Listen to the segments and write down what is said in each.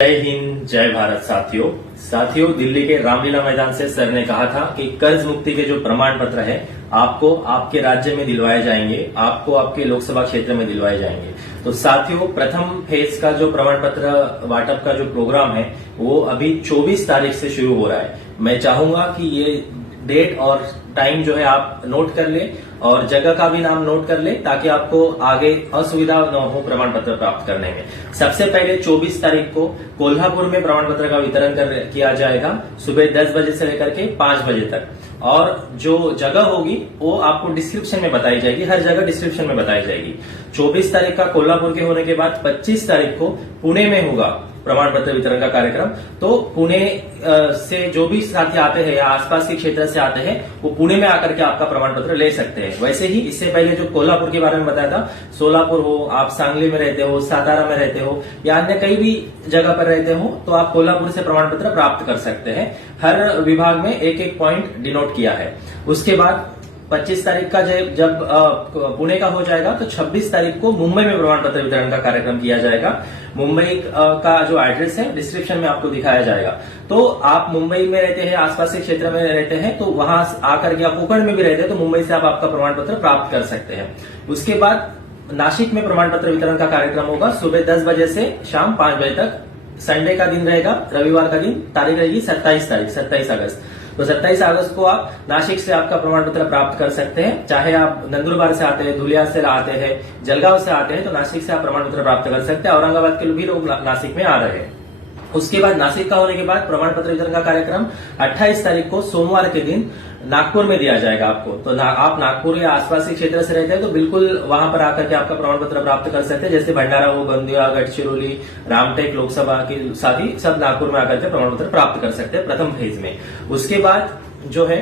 जय हिंद जय भारत साथियों दिल्ली के रामलीला मैदान से सर ने कहा था कि कर्ज मुक्ति के जो प्रमाण पत्र है आपको आपके राज्य में दिलवाए जाएंगे, आपको आपके लोकसभा क्षेत्र में दिलवाए जाएंगे। तो साथियों प्रथम फेज का जो प्रमाण पत्र वाटप का जो प्रोग्राम है वो अभी 24 तारीख से शुरू हो रहा है। मैं चाहूंगा कि ये डेट और टाइम जो है आप नोट कर ले और जगह का भी नाम नोट कर ले ताकि आपको आगे असुविधा न हो प्रमाण पत्र प्राप्त करने में। सबसे पहले 24 तारीख को कोल्हापुर में प्रमाण पत्र का वितरण किया जाएगा सुबह 10 बजे से लेकर के 5 बजे तक। और जो जगह होगी वो आपको डिस्क्रिप्शन में बताई जाएगी, हर जगह डिस्क्रिप्शन में बताई जाएगी। 24 तारीख का कोल्हापुर के होने के बाद 25 तारीख को पुणे में होगा प्रमाण पत्र वितरण का कार्यक्रम। तो पुणे से जो भी साथी आते हैं या आसपास के क्षेत्र से आते हैं वो पुणे में आकर के आपका प्रमाण पत्र ले सकते हैं। वैसे ही इससे पहले जो कोल्हापुर के बारे में बताया था, सोलापुर हो, आप सांगली में रहते हो, सातारा में रहते हो या अन्य कई भी जगह पर रहते हो तो आप कोल्हापुर से प्रमाण पत्र प्राप्त कर सकते हैं। हर विभाग में एक एक पॉइंट डिनोट किया है। उसके बाद 25 तारीख का जब पुणे का हो जाएगा तो 26 तारीख को मुंबई में प्रमाण पत्र वितरण का कार्यक्रम किया जाएगा। मुंबई का जो एड्रेस है डिस्क्रिप्शन में आपको दिखाया जाएगा। तो आप मुंबई में रहते हैं, आसपास के क्षेत्र में रहते हैं तो वहां आकर के आप कोकण में भी रहते हैं तो मुंबई से आप आपका प्रमाण पत्र प्राप्त कर सकते हैं। उसके बाद नासिक में प्रमाण पत्र वितरण का कार्यक्रम होगा सुबह 10 बजे से शाम 5 बजे तक। संडे का दिन रहेगा, रविवार का दिन, तारीख रहेगी 27 अगस्त। तो 27 अगस्त को आप नासिक से आपका प्रमाण पत्र प्राप्त कर सकते हैं। चाहे आप नंदुरबार से आते हैं, धुलिया से आते हैं, जलगांव से आते हैं तो नासिक से आप प्रमाण पत्र प्राप्त कर सकते हैं। औरंगाबाद के भी लोग नासिक में आ रहे हैं। उसके बाद नासिक का होने के बाद प्रमाण पत्र वितरण का कार्यक्रम 28 तारीख को सोमवार के दिन नागपुर में दिया जाएगा आपको। तो आप नागपुर या आसपास के क्षेत्र से रहते हैं तो बिल्कुल वहां पर आकर के आपका प्रमाण पत्र प्राप्त कर सकते हैं। जैसे भंडारा हो, गोंदिया, गढ़चिरौली, रामटेक लोकसभा के साथ ही सब नागपुर में आकर के प्रमाण पत्र प्राप्त कर सकते हैं प्रथम फेज में। उसके बाद जो है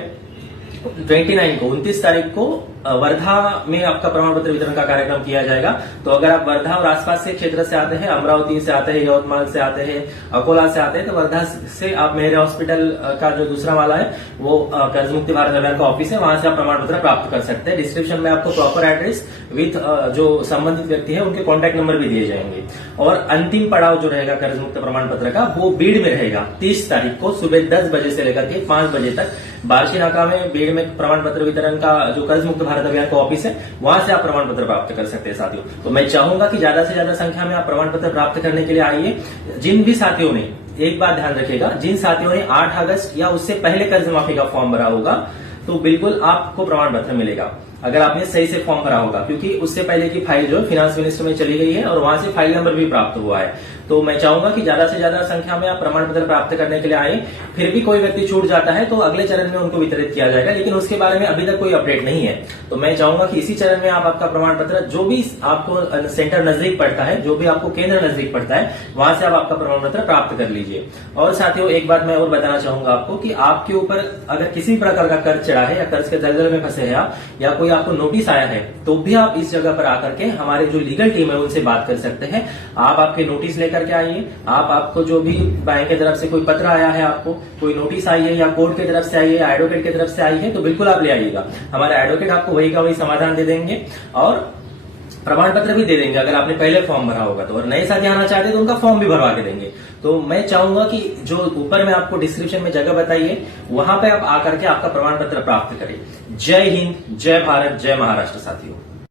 29 तारीख को वर्धा में आपका प्रमाण पत्र वितरण का कार्यक्रम किया जाएगा। तो अगर आप वर्धा और आसपास के क्षेत्र से आते हैं, अमरावती से आते हैं, यवतमाल से आते हैं, अकोला से आते हैं तो वर्धा से आप मेरे हॉस्पिटल का जो दूसरा वाला है वो कर्ज मुक्ति भारत अभियान का ऑफिस है, वहां से आप प्रमाण पत्र प्राप्त कर सकते हैं। डिस्क्रिप्शन में आपको प्रॉपर एड्रेस विथ जो संबंधित व्यक्ति है उनके कॉन्टैक्ट नंबर भी दिए जाएंगे। और अंतिम पड़ाव जो रहेगा कर्ज मुक्त प्रमाण पत्र का वो बीड़ में रहेगा 30 तारीख को सुबह 10 बजे से लेकर के 5 बजे तक। बार्शी नाका में बीड़ में प्रमाण पत्र वितरण का जो कर्ज मुक्त भारत अभियान का ऑफिस है वहां से आप प्रमाण पत्र प्राप्त कर सकते हैं साथियों। तो मैं चाहूंगा कि ज्यादा से ज्यादा संख्या में आप प्रमाण पत्र प्राप्त करने के लिए आइए। जिन भी साथियों ने, एक बात ध्यान रखिएगा, जिन साथियों ने 8 अगस्त या उससे पहले कर्ज माफी का फॉर्म भरा होगा तो बिल्कुल आपको प्रमाण पत्र मिलेगा अगर आपने सही से फॉर्म भरा होगा, क्योंकि उससे पहले की फाइल जो फाइनेंस मिनिस्टर में चली गई है और वहां से फाइल नंबर भी प्राप्त हुआ है। तो मैं चाहूंगा कि ज्यादा से ज्यादा संख्या में आप प्रमाण पत्र प्राप्त करने के लिए आए। फिर भी कोई व्यक्ति छूट जाता है तो अगले चरण में उनको वितरित किया जाएगा, लेकिन उसके बारे में अभी तक कोई अपडेट नहीं है। तो मैं चाहूंगा कि इसी चरण में आप आपका प्रमाण पत्र, जो भी आपको सेंटर नजदीक पड़ता है, जो भी आपको केंद्र नजदीक पड़ता है, वहां से आप आपका प्रमाण पत्र प्राप्त कर लीजिए। और साथियों एक बात मैं और बताना चाहूंगा आपको कि आपके ऊपर अगर किसी प्रकार का कर्ज चढ़ा है या कर्ज के दलदल में फंसे हैं या कोई आपको नोटिस आया है तो भी आप इस जगह पर आकर के हमारे जो लीगल टीम है उनसे बात कर सकते हैं। आप आपके नोटिस लेकर के आइए। आपको जो भी बैंक की तरफ से कोई पत्र आया है, आपको कोई नोटिस आई है या कोर्ट की तरफ से आई है या एडवोकेट की तरफ से आई है तो बिल्कुल आप ले आइएगा। हमारे एडवोकेट आपको वही का वही समाधान दे देंगे और प्रमाण पत्र भी दे देंगे अगर आपने पहले फॉर्म भरा होगा तो। और नए साथी आना चाहते हैं तो उनका फॉर्म भी भरवा के देंगे। तो मैं चाहूंगा कि जो ऊपर में आपको डिस्क्रिप्शन में जगह बताइए वहां पे आप आकर के आपका प्रमाण पत्र प्राप्त करें। जय हिंद, जय भारत, जय महाराष्ट्र साथियों।